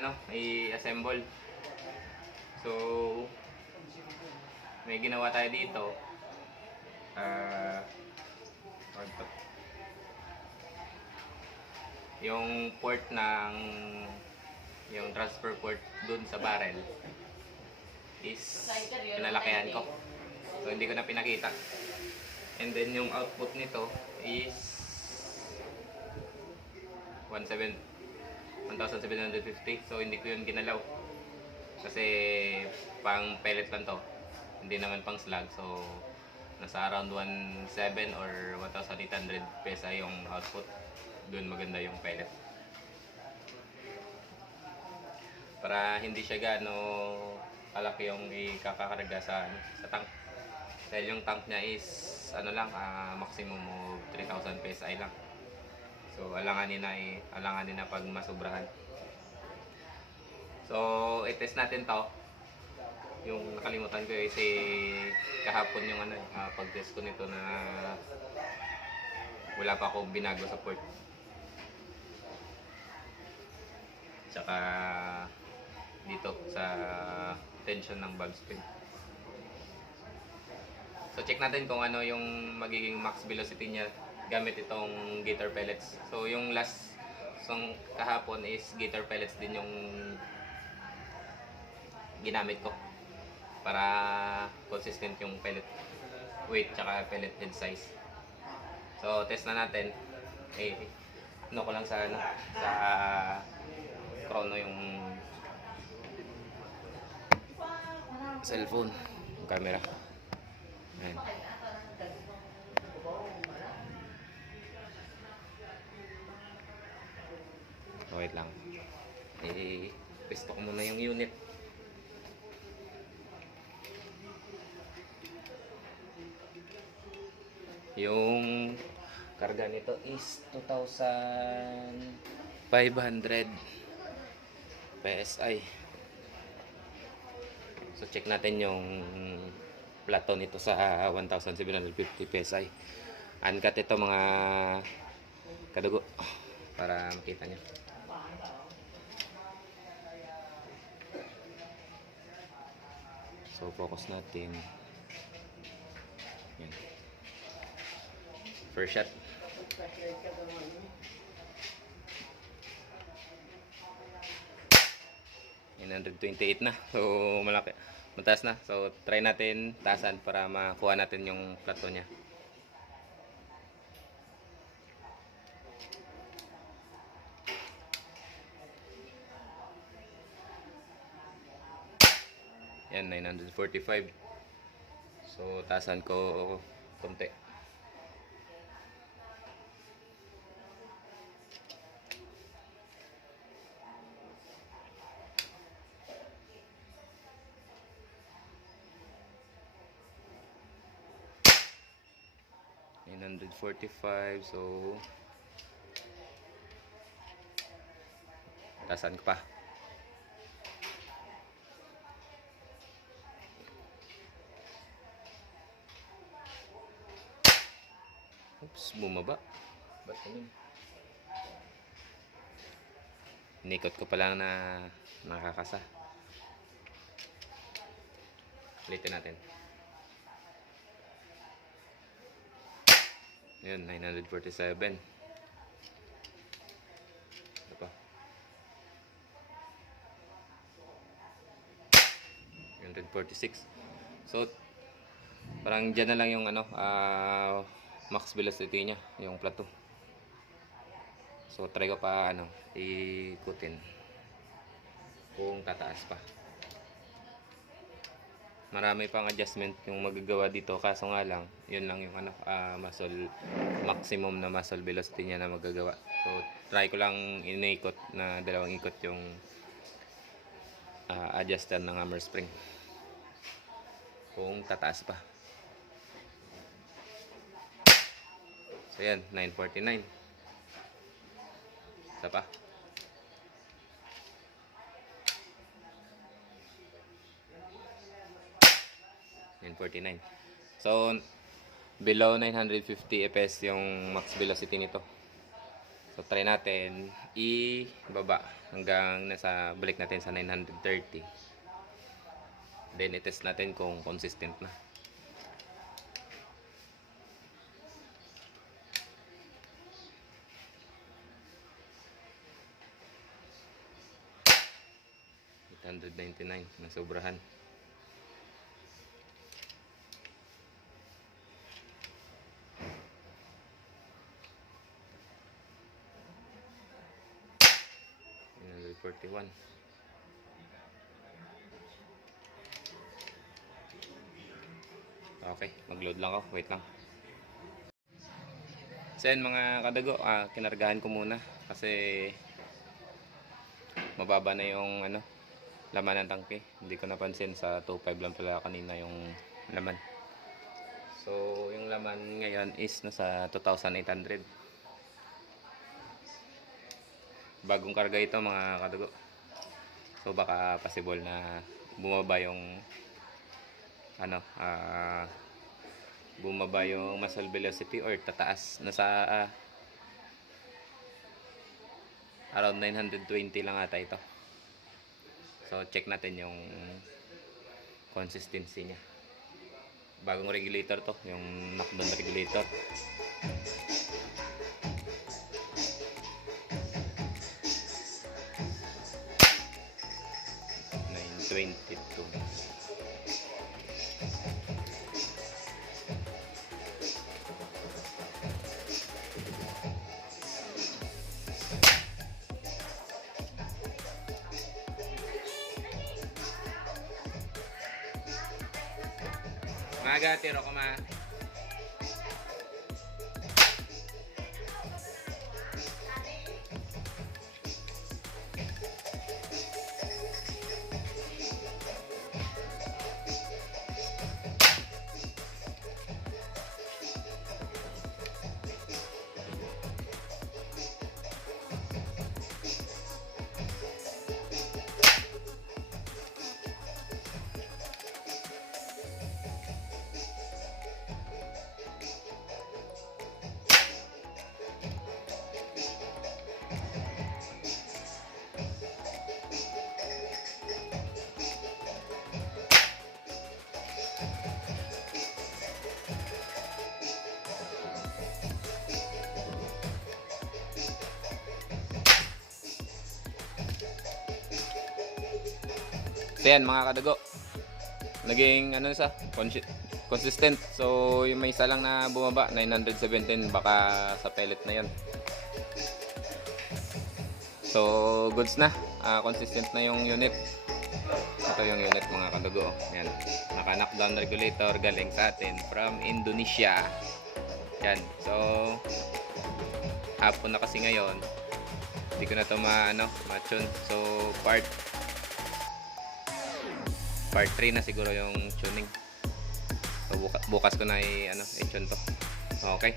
na i-assemble. So may ginawa tayo dito. Yung port ng yung transfer port dun sa barrel is pinalakihan ko. So hindi ko na pinakita. And then yung output nito is 1,750. So hindi ko yun ginalaw. Kasi pang pellet lang to. Hindi naman pang slag. So nasa around 1,700 or 1,800 pesa yung output. Doon maganda yung pellet. Para hindi siya gaano kalaki yung ikakakarga sa tank. Dahil yung tank niya is maximum of 3,000 PSI lang. So alanganin na pag masubrahan. So i-test natin to. Yung nakalimutan ko kahapon yung pag-test ko nito na wala pa akong binago sa port. Tsaka dito sa tension ng valve spring. So check natin kung ano yung magiging max velocity niya gamit itong Gator pellets. So yung last kahapon is Gator pellets din yung ginamit ko para consistent yung pellet weight tsaka pellet head size. So test na natin. Ko lang sa chrono yung cellphone, yung camera. Ayan. Wait lang. Pisto ko muna yung unit. Yung karga nito is 2,500 PSI. So check natin yung plato nito sa 1,750 PSI. Uncut ito mga kadugo para makita nyo. So focus natin. Yan. First shot. Yan 128 na. So malaki. Mataas na. So try natin taasan para makuha natin yung plato niya. Yan 945. So taasan ko konti. $945. So tasan ko pa. Oops, bumaba. Ba't ganun? Inikot ko pala na nakakasa. Ulitin natin. Yun, 947. Ito pa. 146. So, parang dyan na lang yung max velocity niya, yung plato. So, try ko pa ikutin kung tataas pa. Marami pang adjustment yung magagawa dito, kaso nga lang yun lang yung maximum na muscle velocity niya na magagawa. So try ko lang iniikot na dalawang ikot yung adjuster ng hammer spring kung tataas pa. So yan, 949. Isa pa. $949. So below 950 fps yung max velocity nito. So try natin ibaba hanggang nasa balik natin sa 930. Then i-test natin kung consistent na. $899 na sobrahan. $41. Okay, mag-load lang ako. Wait lang. So yan mga kadago, kinargahan ko muna kasi mababa na yung laman ng tangke. Hindi ko napansin, sa 2.5 lang pala kanina yung laman. So yung laman ngayon is nasa 2,800. Bagong karga ito mga kadago. So baka possible na bumaba yung bumaba yung muzzle velocity or tataas. Nasa around 920 lang ata ito. So check natin yung consistency niya. Bagong regulator to, yung knockdown regulator. $22. Maga, tiro ko ma. So yan mga kadago, naging consistent. So yung may isa lang na bumaba, 917, baka sa pellet na yon. So goods na, consistent na yung unit. Ito yung unit mga kadago. Yan, naka knockdown regulator galing sa atin from Indonesia. Yan, so hapon na kasi ngayon, hindi ko na ito ma-tune. So part 3 na siguro yung tuning. So bukas ko na i-tune to. Okay.